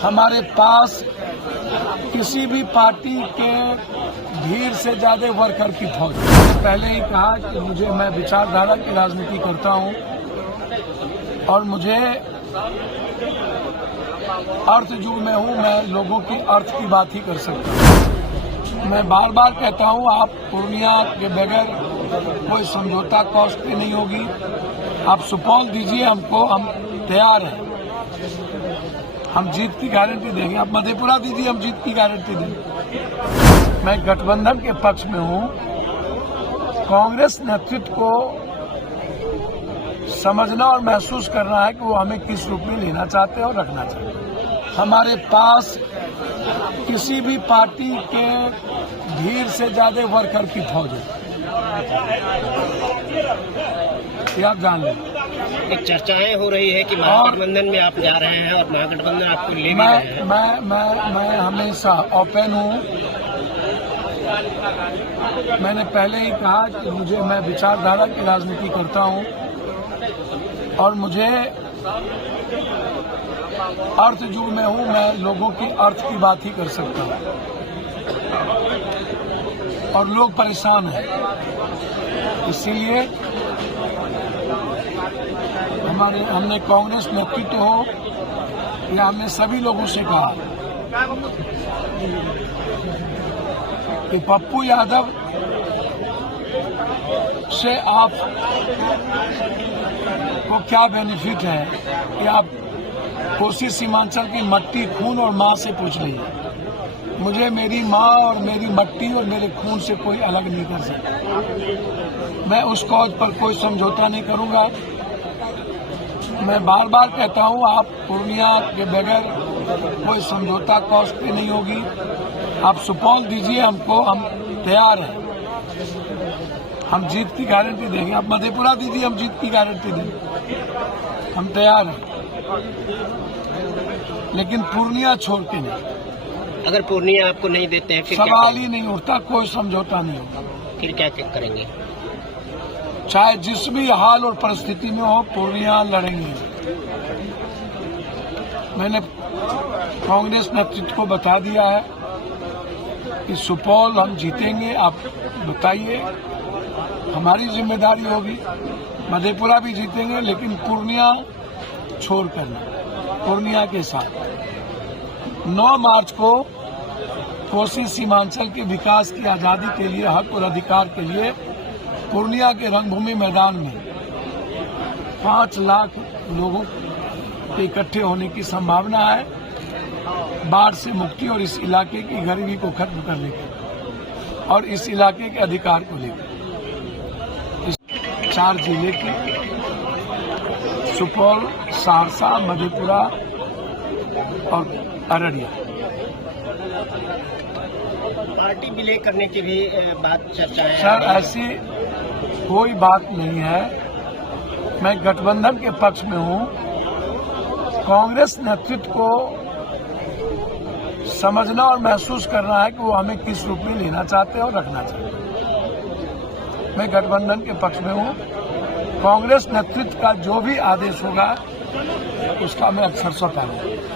हमारे पास किसी भी पार्टी के भीड़ से ज्यादा वर्कर की फौज। मैंने पहले ही कहा कि मैं विचारधारा की राजनीति करता हूं और मुझे अर्थ युग में हूं। मैं लोगों की अर्थ की बात ही कर सकता हूं। मैं बार बार कहता हूं, आप पूर्णिया के बगैर कोई समझौता कॉस्ट पे नहीं होगी। आप सुपौल दीजिए हमको, हम तैयार हैं। हम जीत की गारंटी देंगे। आप मधेपुरा दीजिए, हम जीत की गारंटी देंगे। मैं गठबंधन के पक्ष में हूं। कांग्रेस नेतृत्व को समझना और महसूस करना है कि वो हमें किस रूप में लेना चाहते हैं और रखना चाहते हैं। हमारे पास किसी भी पार्टी के भीड़ से ज्यादा वर्कर की फौज है, ये आप जान लें। एक चर्चाएं हो रही है कि महागठबंधन में आप जा रहे हैं और महागठबंधन आपको ले भी रहे हैं। मैं हमेशा ओपन हूँ। मैंने पहले ही कहा कि मैं विचारधारा की राजनीति करता हूँ और मुझे अर्थ युग में हूँ। मैं लोगों की अर्थ की बात ही कर सकता हूँ और लोग परेशान हैं। इसीलिए हमने कांग्रेस नेतृत्व हो या हमने सभी लोगों से कहा कि पप्पू यादव से आप को क्या बेनिफिट है कि आप कोसी सीमांचल की मट्टी, खून और मां से पूछ लीजिए। मुझे मेरी मां और मेरी मट्टी और मेरे खून से कोई अलग नहीं कर सकता। मैं उस कौज पर कोई समझौता नहीं करूंगा। मैं बार बार कहता हूं, आप पूर्णिया के बगैर कोई समझौता कॉस्ट पे नहीं होगी। आप सुपौल दीजिए हमको, हम तैयार हैं। हम जीत की गारंटी देंगे। आप मधेपुरा दीजिए, हम जीत की गारंटी देंगे। हम तैयार हैं, लेकिन पूर्णिया छोड़ के नहीं। अगर पूर्णिया आपको नहीं देते हैं फिर सवाल ही नहीं उठता, कोई समझौता नहीं होगा। फिर क्या करेंगे? चाहे जिस भी हाल और परिस्थिति में हो, पूर्णिया लड़ेंगे। मैंने कांग्रेस नेतृत्व को बता दिया है कि सुपौल हम जीतेंगे। आप बताइए, हमारी जिम्मेदारी होगी। मधेपुरा भी जीतेंगे, लेकिन पूर्णिया छोड़कर नहीं, पूर्णिया के साथ। 9 मार्च को कोसी सीमांचल के विकास की आजादी के लिए, हक और अधिकार के लिए पूर्णिया के रंगभूमि मैदान में 5 लाख लोगों के इकट्ठे होने की संभावना है। बाढ़ से मुक्ति और इस इलाके की गरीबी को खत्म करने की और इस इलाके के अधिकार को लेकर 4 जिले की सुपौल, सहरसा, मधेपुरा और अररिया। पार्टी विलय करने की भी बात चर्चा है। सर, ऐसी कोई बात नहीं है। मैं गठबंधन के पक्ष में हूं। कांग्रेस नेतृत्व को समझना और महसूस करना है कि वो हमें किस रूप में लेना चाहते हैं और रखना चाहते हैं। मैं गठबंधन के पक्ष में हूं। कांग्रेस नेतृत्व का जो भी आदेश होगा उसका मैं अक्षरशः पालन करूंगा।